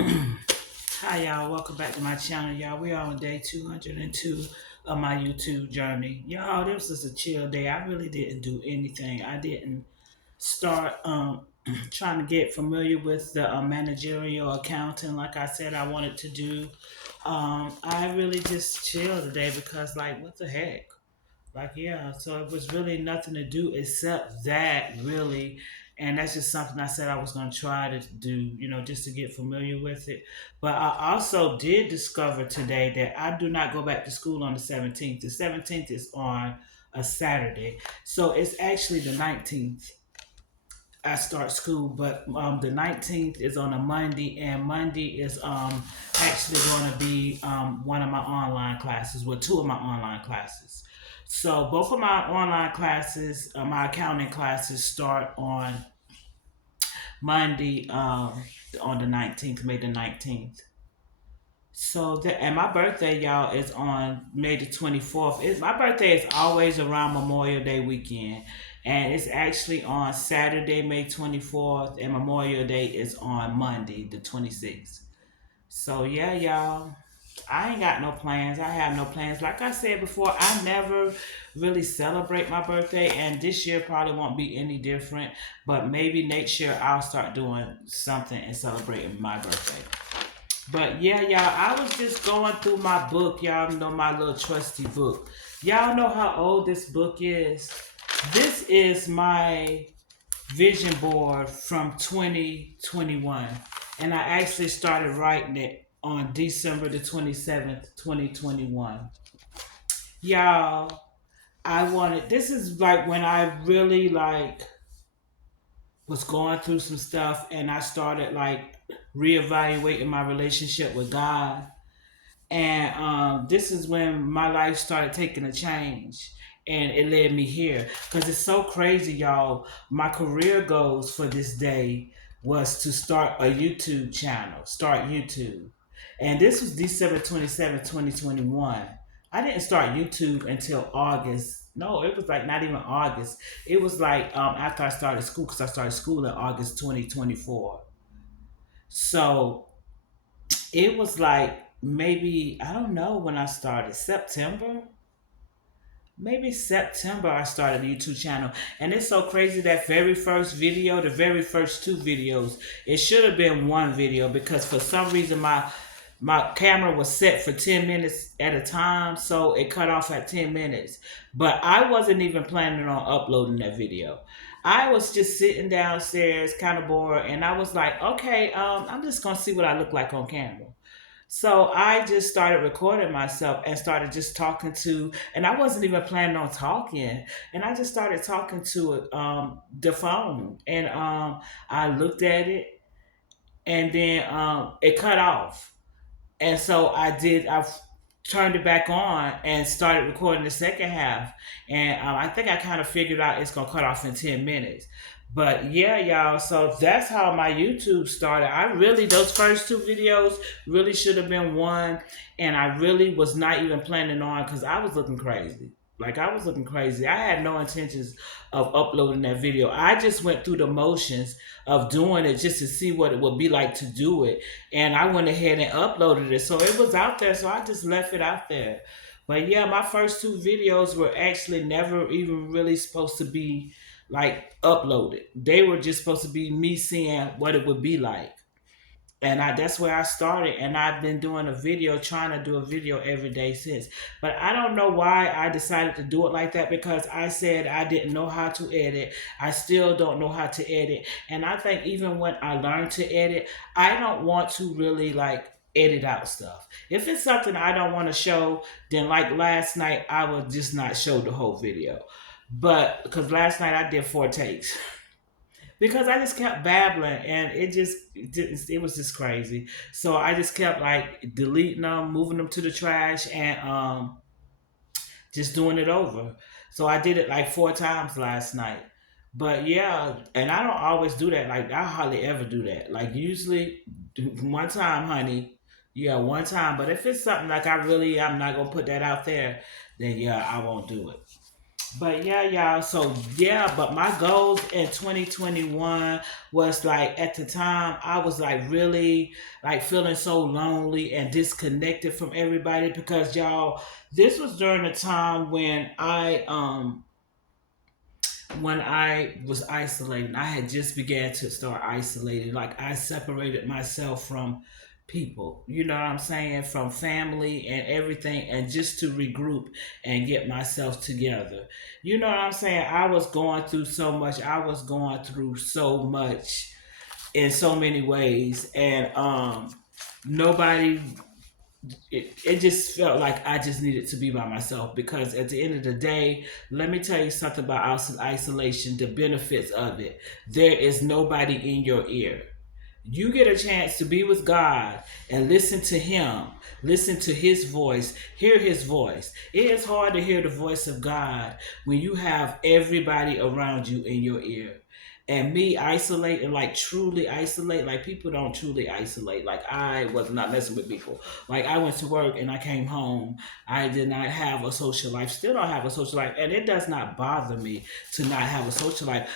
Hi y'all, welcome back to my channel, y'all. We are on day 202 of my YouTube journey. Y'all, this was a chill day. I really didn't do anything. I didn't start trying to get familiar with the managerial accounting like I said I wanted to do. I really just chilled today because like what the heck? Like, yeah, so it was really nothing to do except that, really. And that's just something I said I was going to try to do, just to get familiar with it. But I also did discover today that I do not go back to school on the 17th. The 17th is on a Saturday. So it's actually the 19th I start school, but the 19th is on a Monday, and Monday is actually going to be one of my online classes, well, two of my online classes. So both of my online classes, my accounting classes, start on Monday, on the 19th, May the 19th. And my birthday, y'all, is on May the 24th. My birthday is always around Memorial Day weekend. And it's actually on Saturday, May 24th, and Memorial Day is on Monday, the 26th. So, yeah, y'all, I ain't got no plans. I have no plans. Like I said before, I never really celebrate my birthday, and this year probably won't be any different. But maybe next year I'll start doing something and celebrating my birthday. But yeah, y'all, I was just going through my book. Y'all know my little trusty book. Y'all know how old this book is. This is my vision board from 2021. And I actually started writing it on December the 27th, 2021. Y'all, this is like when I really like was going through some stuff and I started like reevaluating my relationship with God. And this is when my life started taking a change. And it led me here. Because it's so crazy, y'all. My career goals for this day was to start a YouTube channel, start YouTube. And this was December 27th, 2021. I didn't start YouTube until August. No, it was like not even August. It was like after I started school, because I started school in August 2024. So it was like maybe I don't know when I started. September? Maybe September I started a YouTube channel. And it's so crazy that very first video, the very first two videos, it should have been one video because for some reason my camera was set for 10 minutes at a time, so it cut off at 10 minutes. But I wasn't even planning on uploading that video. I was just sitting downstairs, kind of bored, and I was like, okay, I'm just gonna see what I look like on camera. So I just started recording myself and started just talking to, and I wasn't even planning on talking. And I just started talking to the phone, and I looked at it, and then it cut off. And so I turned it back on and started recording the second half. And I think I kind of figured out it's going to cut off in 10 minutes. But yeah, y'all, so that's how my YouTube started. Those first two videos really should have been one. And I really was not even planning on because I was looking crazy. Like, I was looking crazy. I had no intentions of uploading that video. I just went through the motions of doing it just to see what it would be like to do it, and I went ahead and uploaded it. So it was out there, so I just left it out there. But yeah, my first two videos were actually never even really supposed to be like uploaded. They were just supposed to be me seeing what it would be like. And that's where I started, and I've been doing trying to do a video every day since. But I don't know why I decided to do it like that because I said I didn't know how to edit. I still don't know how to edit, and I think even when I learned to edit, I don't want to really like edit out stuff. If it's something I don't want to show, then like last night I would just not show the whole video. But because last night I did 4 takes because I just kept babbling and it was just crazy. So I just kept like deleting them, moving them to the trash, and just doing it over. So I did it like 4 times last night. But yeah, and I don't always do that. Like I hardly ever do that. Like usually one time, honey. Yeah, one time. But if it's something like I'm not gonna put that out there, then yeah, I won't do it. But yeah, y'all. So yeah, but my goals in 2021 was like at the time I was like really like feeling so lonely and disconnected from everybody because y'all, this was during the time when I was isolating. I had just began to start isolating. Like I separated myself from people, you know what I'm saying, from family and everything, and just to regroup and get myself together. You know what I'm saying? I was going through so much. I was going through so much in so many ways, and nobody it just felt like I just needed to be by myself because at the end of the day, let me tell you something about isolation, the benefits of it. There is nobody in your ear. You get a chance to be with God and listen to Him, listen to His voice, hear His voice. It is hard to hear the voice of God when you have everybody around you in your ear. And me isolating, like truly isolate, like people don't truly isolate. Like I was not messing with people. Like I went to work and I came home. I did not have a social life, still don't have a social life. And it does not bother me to not have a social life.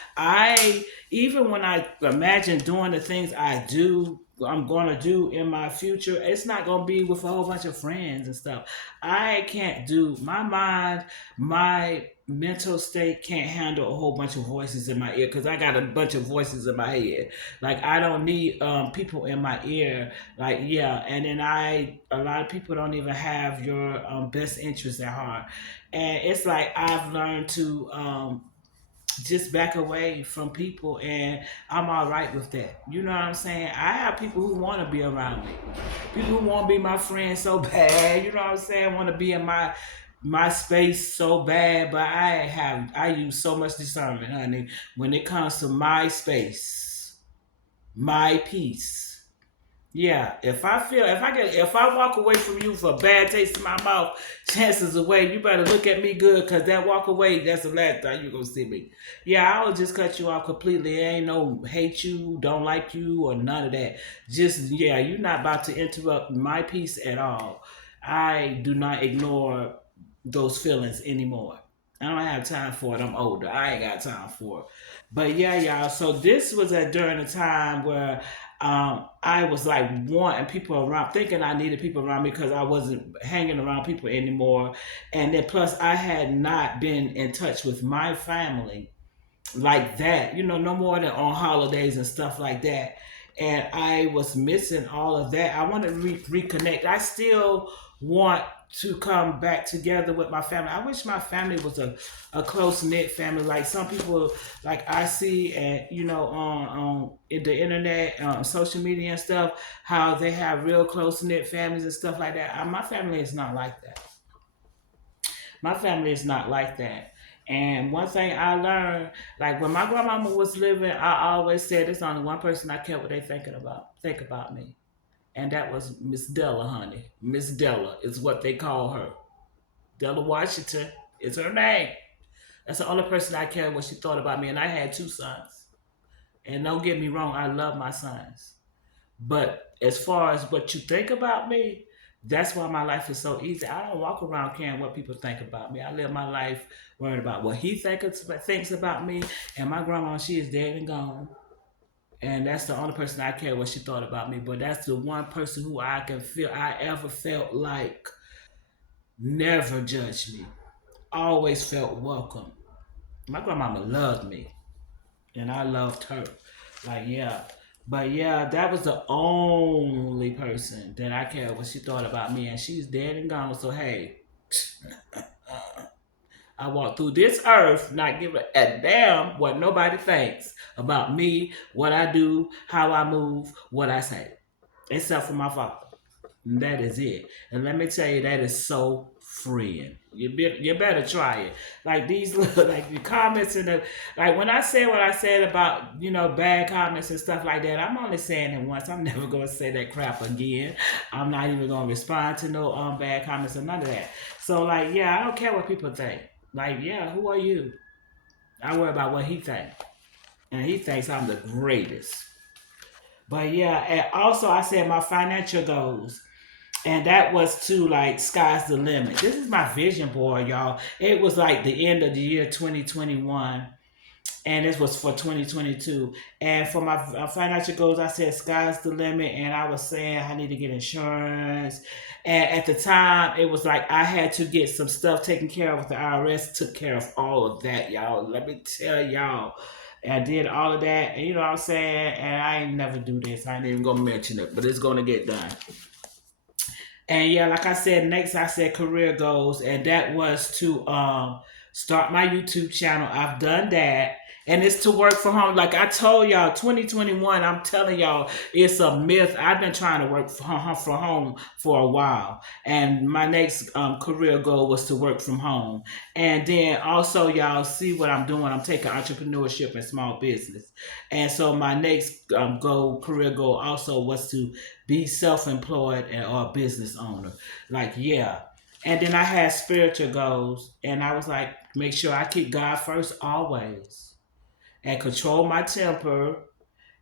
Even when I imagine doing the things I'm going to do in my future, it's not going to be with a whole bunch of friends and stuff. I can't do my mind, my mental state can't handle a whole bunch of voices in my ear because I got a bunch of voices in my head. Like I don't need people in my ear. Like yeah, and then a lot of people don't even have your best interests at heart, and it's like I've learned to just back away from people, and I'm all right with that. You know what I'm saying? I have people who want to be around me, people who want to be my friends so bad. You know what I'm saying? Want to be in my space so bad, but I use so much discernment, honey, when it comes to my space, my peace. Yeah, if I walk away from you for a bad taste in my mouth, chances away you better look at me good because that walk away, that's the last time you gonna see me. Yeah, I will just cut you off completely. It ain't no hate you, don't like you, or none of that. Just yeah, you're not about to interrupt my peace at all. I do not ignore those feelings anymore. I don't have time for it. I'm older. I ain't got time for it. But yeah, y'all. So this was at during a time where I was like wanting people around, thinking I needed people around me because I wasn't hanging around people anymore. And then plus, I had not been in touch with my family like that, no more than on holidays and stuff like that. And I was missing all of that. I want to reconnect. I still want to come back together with my family. I wish my family was a close knit family, like some people like I see, and on in the internet, social media and stuff, how they have real close knit families and stuff like that. My family is not like that. My family is not like that. And one thing I learned, like when my grandmama was living, I always said there's only one person I care what they think about me. And that was Miss Della, honey. Miss Della is what they call her. Della Washington is her name. That's the only person I care what she thought about me. And I had two sons. And don't get me wrong, I love my sons. But as far as what you think about me, that's why my life is so easy. I don't walk around caring what people think about me. I live my life worried about what thinks about me. And my grandma, she is dead and gone. And that's the only person I care what she thought about me. But that's the one person who I ever felt like never judged me. Always felt welcome. My grandmama loved me. And I loved her. Like yeah. But yeah, that was the only person that I cared what she thought about me, and she's dead and gone. So hey, I walk through this earth not giving a damn what nobody thinks about me, what I do, how I move, what I say, except for my father. And that is it. And let me tell you, that is so freeing. You better try it. Like these little, like the comments and the, like when I say what I said about, bad comments and stuff like that, I'm only saying it once. I'm never going to say that crap again. I'm not even going to respond to no bad comments or none of that. So like, yeah, I don't care what people think. Like, yeah, who are you? I worry about what he thinks. And he thinks I'm the greatest. But yeah, and also I said my financial goals. And that was to like sky's the limit. This is my vision board, y'all. It was like the end of the year 2021, and this was for 2022. And for my financial goals, I said sky's the limit, and I was saying I need to get insurance. And at the time, it was like I had to get some stuff taken care of with the IRS. Took care of all of that, y'all. Let me tell y'all. I did all of that, and you know what I'm saying. And I ain't never do this. I ain't even gonna mention it, but it's gonna get done. And yeah, like I said, next I said career goals, and that was to start my YouTube channel. I've done that. And it's to work from home. Like I told y'all, 2021, I'm telling y'all, it's a myth. I've been trying to work from home for a while. And my next career goal was to work from home. And then also, y'all see what I'm doing. I'm taking entrepreneurship and small business. And so my next career goal also was to be self-employed and or a business owner. Like, yeah. And then I had spiritual goals, and I was like, make sure I keep God first always, and control my temper,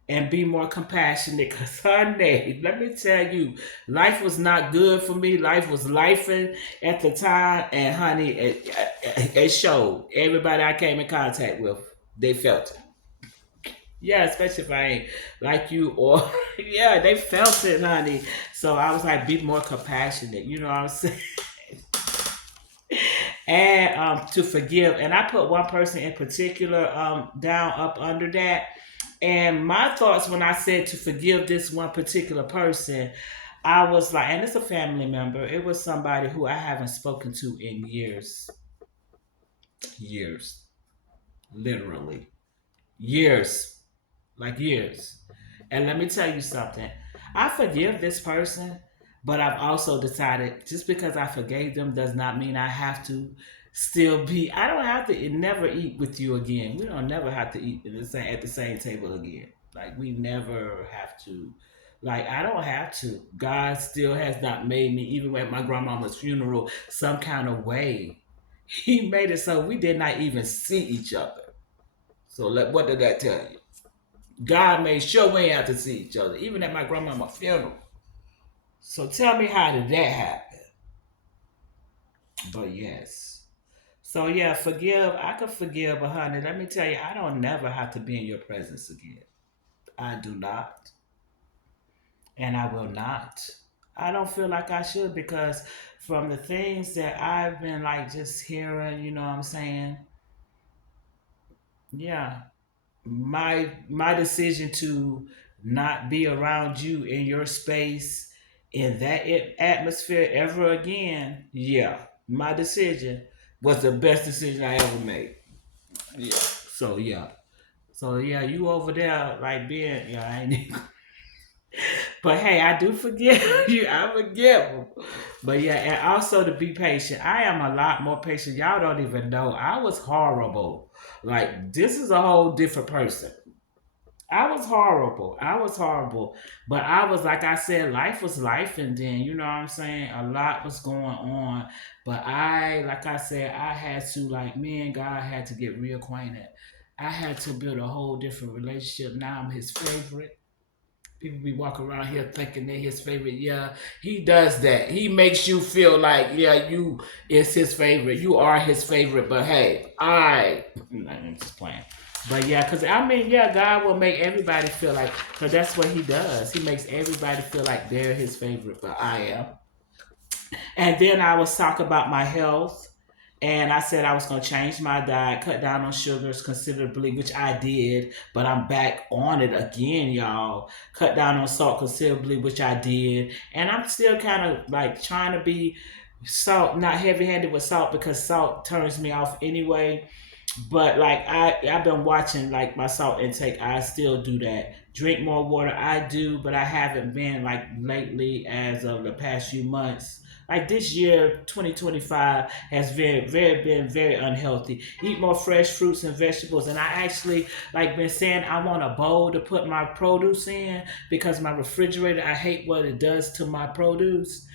and be more compassionate. Cause honey, let me tell you, life was not good for me. Life was lifing at the time, and honey, it showed. Everybody I came in contact with, they felt it. Yeah, especially if I ain't like you or yeah, they felt it, honey. So I was like, be more compassionate. You know what I'm saying? And to forgive. And I put one person in particular down up under that. And my thoughts when I said to forgive this one particular person, I was like, and it's a family member. It was somebody who I haven't spoken to in years, years, literally years, like years. And let me tell you something. I forgive this person, but I've also decided just because I forgave them does not mean I have to still be. I don't have to never eat with you again. We don't never have to eat at the same table again. Like we never have to. Like I don't have to. God still has not made me, even at my grandmama's funeral, some kind of way. He made it so we did not even see each other. So what did that tell you? God made sure we ain't have to see each other, even at my grandmama's funeral. So tell me how did that happen? But yes. So yeah, forgive. I could forgive, but honey, let me tell you, I don't never have to be in your presence again. I do not. And I will not. I don't feel like I should because from the things that I've been like just hearing, you know what I'm saying? Yeah. My decision to not be around you in your space in that atmosphere ever again, yeah, my decision was the best decision I ever made. Yeah. So yeah. So yeah, you over there like being yeah, I ain't but hey, I do forgive you. I forgive them. But yeah, and also to be patient. I am a lot more patient. Y'all don't even know. I was horrible. Like this is a whole different person. I was horrible. I was horrible. But I was like I said, life was life and then, you know what I'm saying? A lot was going on. But like I said, I had to like me and God had to get reacquainted. I had to build a whole different relationship. Now I'm his favorite. People be walking around here thinking they're his favorite. Yeah, he does that. He makes you feel like, yeah, you is his favorite. You are his favorite. But hey, I'm just playing. But yeah, because I mean, yeah, God will make everybody feel like, because that's what he does. He makes everybody feel like they're his favorite, but I am. And then I was talking about my health. And I said I was going to change my diet, cut down on sugars considerably, which I did, but I'm back on it again, y'all. Cut down on salt considerably, which I did. And I'm still kind of like trying to be not heavy handed with salt because salt turns me off anyway. But like I've been watching like my salt intake. I still do that. Drink more water. I do, but I haven't been like lately as of the past few months. Like this year, 2025 has been very unhealthy. Eat more fresh fruits and vegetables, and I actually like been saying I want a bowl to put my produce in because my refrigerator. I hate what it does to my produce,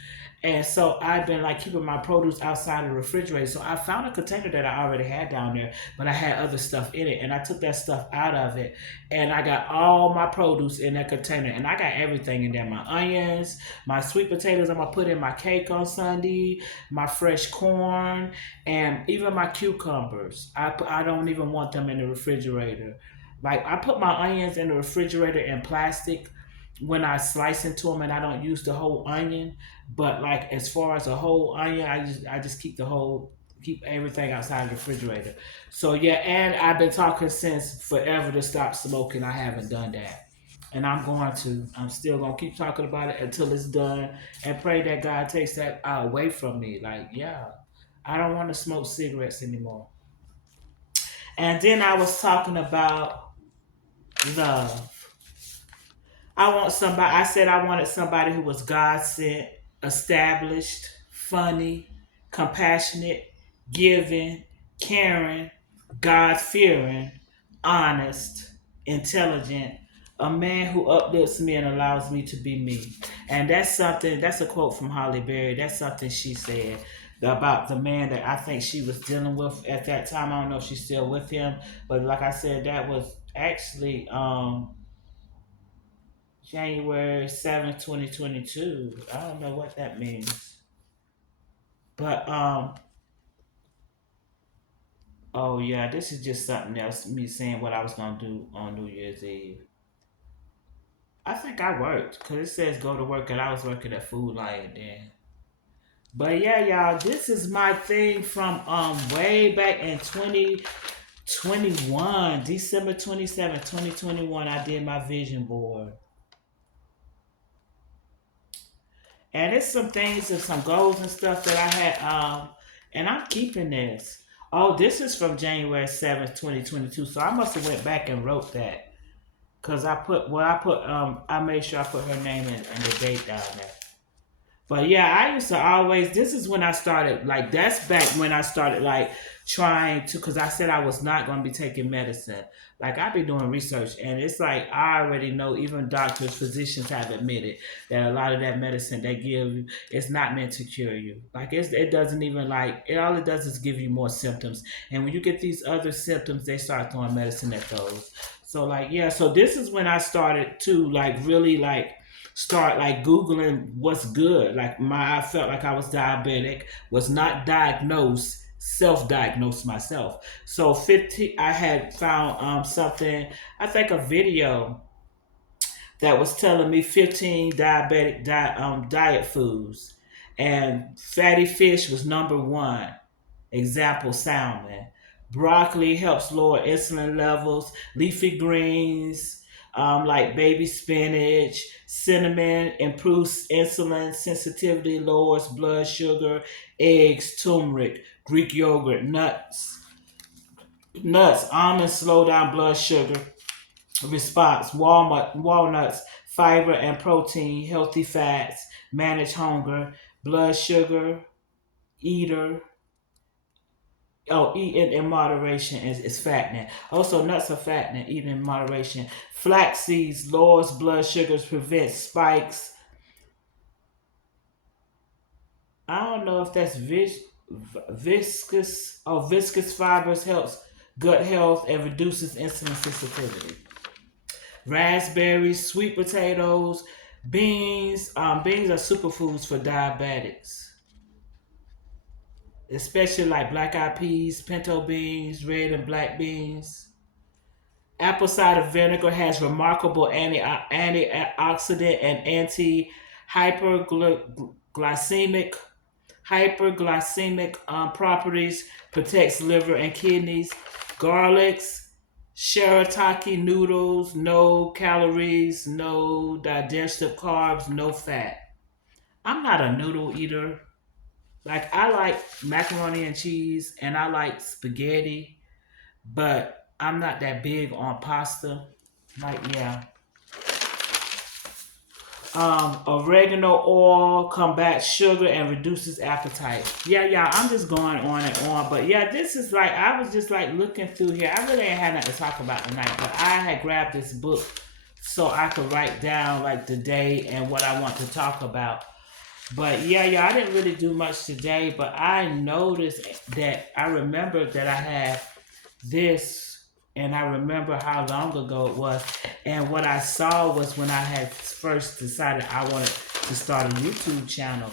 And so I've been like keeping my produce outside of the refrigerator. So I found a container that I already had down there, but I had other stuff in it. And I took that stuff out of it. And I got all my produce in that container. And I got everything in there. My onions, my sweet potatoes I'm going to put in my cake on Sunday, my fresh corn, and even my cucumbers. I don't even want them in the refrigerator. Like I put my onions in the refrigerator in plastic when I slice into them, and I don't use the whole onion. But like as far as a whole onion, I just keep everything outside the refrigerator. So yeah, and I've been talking since forever to stop smoking. I haven't done that. And I'm going to. I'm still gonna keep talking about it until it's done, and pray that God takes that away from me. Like, yeah, I don't want to smoke cigarettes anymore. And then I was talking about love. I want somebody. I said I wanted somebody who was God sent, established, funny, compassionate, giving, caring, God fearing, honest, intelligent, a man who uplifts me and allows me to be me. And that's something. That's a quote from Holly Berry. That's something she said about the man that I think she was dealing with at that time. I don't know if she's still with him, but like I said, that was actually January 7th, 2022. I don't know what that means. But oh yeah, this is just something else, me saying what I was gonna do on New Year's Eve. I think I worked, cause it says go to work and I was working at Food Lion then. But yeah, y'all, this is my thing from way back in 2021, December 27th, 2021. I did my vision board. And it's some things and some goals and stuff that I had, and I'm keeping this. Oh, this is from January 7th, 2022. So I must have went back and wrote that. Cause I made sure I put her name and the date down there. But yeah, I used to always. This is when I started. Like that's back when I started like trying to. Cause I said I was not going to be taking medicine. Like I've been doing research, and it's like I already know. Even doctors, physicians have admitted that a lot of that medicine they give you, it's not meant to cure you. Like it doesn't even like it. All it does is give you more symptoms. And when you get these other symptoms, they start throwing medicine at those. So like yeah. So this is when I started to like really like start like googling what's good. Like I felt like I was diabetic, was not diagnosed, self-diagnosed myself. So 15, I had found something, I think a video that was telling me 15 diet foods, and fatty fish was number one. Example, salmon. Broccoli helps lower insulin levels. Leafy greens, like baby spinach. Cinnamon improves insulin sensitivity, lowers blood sugar. Eggs, turmeric, Greek yogurt, almonds slow down blood sugar response. Walnuts, fiber and protein, healthy fats, manage hunger, blood sugar, eater. Oh, eating in moderation is fattening. Also, nuts are fattening. Eating in moderation. Flax seeds lowers blood sugars, prevents spikes. I don't know if that's viscous. Oh, viscous fibers helps gut health and reduces insulin sensitivity. Raspberries, sweet potatoes, beans. Beans are superfoods for diabetics, especially like black eyed peas, pinto beans, red and black beans. Apple cider vinegar has remarkable antioxidant and anti-hyperglycemic properties, protects liver and kidneys. Garlics, shirataki noodles, no calories, no digestive carbs, no fat. I'm not a noodle eater. Like I like macaroni and cheese and I like spaghetti, but I'm not that big on pasta. Like yeah, oregano oil combats sugar and reduces appetite. Yeah, yeah, I'm just going on and on. But yeah, this is like I was just like looking through here. I really ain't had nothing to talk about tonight, but I had grabbed this book so I could write down like the day and what I want to talk about. But yeah, yeah, I didn't really do much today, but I noticed that I remember that I had this, and I remember how long ago it was. And what I saw was when I had first decided I wanted to start a YouTube channel,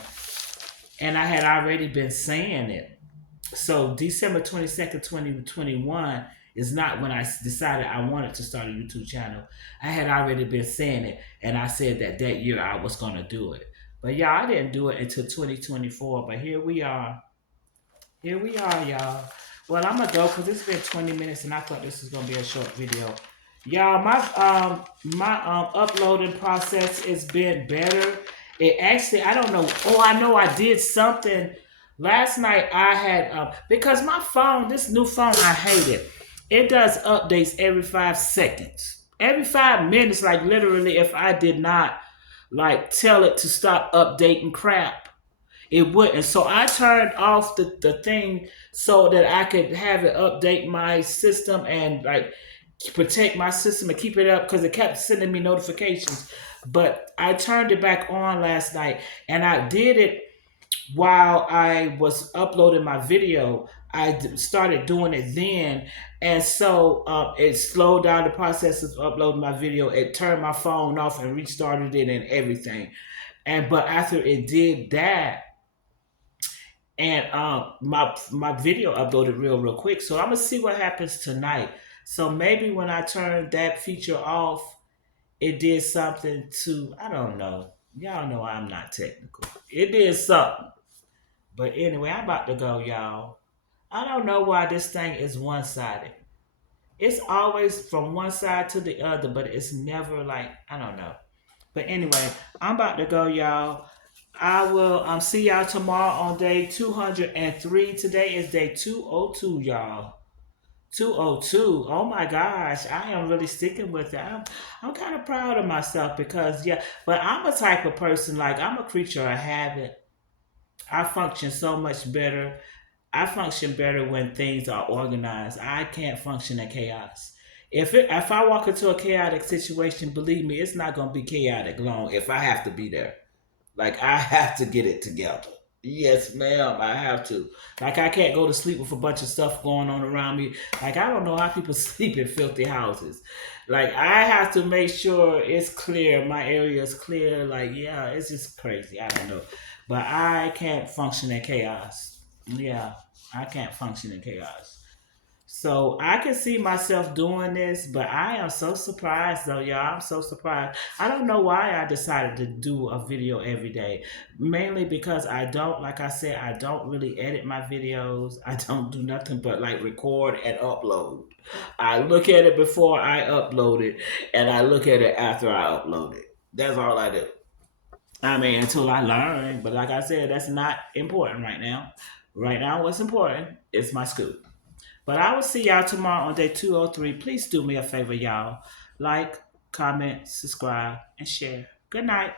and I had already been saying it. So December 22nd, 2021 is not when I decided I wanted to start a YouTube channel. I had already been saying it, and I said that that year I was going to do it. But yeah, I didn't do it until 2024. But here we are. Here we are, y'all. Well, I'm gonna go because it's been 20 minutes, and I thought this was gonna be a short video. Y'all, my uploading process has been better. It actually, I don't know. Oh, I know I did something last night. I had because my phone, this new phone, I hate it. It does updates every 5 seconds, every 5 minutes. Like literally, if I did not like tell it to stop updating crap, it wouldn't. So I turned off the thing so that I could have it update my system and like protect my system and keep it up because it kept sending me notifications. But I turned it back on last night, and I did it while I was uploading my video. Started doing it then, and so it slowed down the process of uploading my video. It turned my phone off and restarted it and everything. And but after it did that, and my video uploaded real quick. So I'm gonna see what happens tonight. So maybe when I turned that feature off, it did something to, I don't know. Y'all know I'm not technical. It did something. But anyway, I'm about to go, y'all. I don't know why this thing is one sided. It's always from one side to the other, but it's never like, I don't know. But anyway, I'm about to go, y'all. I will see y'all tomorrow on day 203. Today is day 202, y'all. 202. Oh my gosh, I am really sticking with it. I'm kind of proud of myself because yeah, but I'm a type of person like I'm a creature of habit. I function so much better. I function better when things are organized. I can't function in chaos. If I walk into a chaotic situation, believe me, it's not gonna be chaotic long if I have to be there. Like I have to get it together. Yes, ma'am, I have to. Like I can't go to sleep with a bunch of stuff going on around me. Like I don't know how people sleep in filthy houses. Like I have to make sure it's clear, my area is clear. Like yeah, it's just crazy. I don't know, but I can't function in chaos. Yeah, I can't function in chaos. So I can see myself doing this, but I am so surprised though, y'all. I'm so surprised. I don't know why I decided to do a video every day. Mainly because I don't, like I said, I don't really edit my videos. I don't do nothing but like record and upload. I look at it before I upload it, and I look at it after I upload it. That's all I do. I mean, until I learn. But like I said, that's not important right now. Right now, what's important is my school. But I will see y'all tomorrow on day 203. Please do me a favor, y'all. Like, comment, subscribe, and share. Good night.